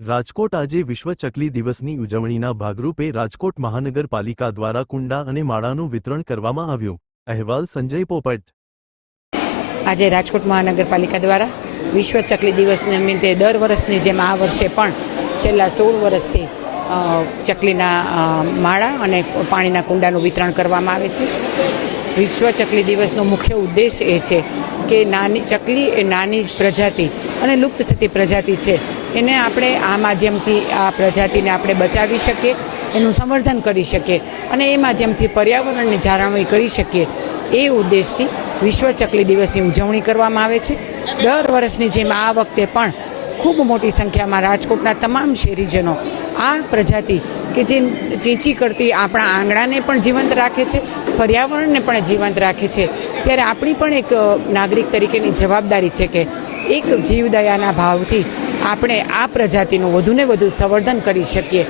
રાજકોટ આજે વિશ્વ ચકલી દિવસની ઉજવણીના ભાગરૂપે રાજકોટ મહાનગરપાલિકા દ્વારા કુંડા અને માળાનું વિતરણ કરવામાં આવ્યું। અહેવાલ સંજય પોપટ। આજે રાજકોટ મહાનગરપાલિકા દ્વારા વિશ્વ ચકલી દિવસ નિમિત્તે દર વર્ષની જેમ આ વર્ષે પણ છેલ્લા 16 વર્ષથી ચકલીના માળા અને પાણીના કુંડાનું વિતરણ કરવામાં આવે છે। વિશ્વ ચકલી દિવસનો મુખ્ય ઉદ્દેશ એ છે કે નાની ચકલી એ નાની પ્રજાતિ અને લુપ્ત થતી પ્રજાતિ છે, એને આપણે આ માધ્યમથી આ પ્રજાતિને આપણે બચાવી શકીએ, એનું સંવર્ધન કરી શકીએ અને એ માધ્યમથી પર્યાવરણની જાળવણી કરી શકીએ, એ ઉદ્દેશથી વિશ્વ ચકલી દિવસની ઉજવણી કરવામાં આવે છે। દર વર્ષની જેમ આ વખતે પણ ખૂબ મોટી સંખ્યામાં રાજકોટના તમામ શહેરીજનો આ પ્રજાતિ કે જે ચીંચી કરતી આપણા આંગણાને પણ જીવંત રાખે છે, પર્યાવરણને પણ જીવંત રાખે છે, ત્યારે આપણી પણ એક નાગરિક તરીકેની જવાબદારી છે કે એક જીવદયાના ભાવથી આપણે આ પ્રજાતિનું વધુને વધુ સંવર્ધન કરી શકીએ।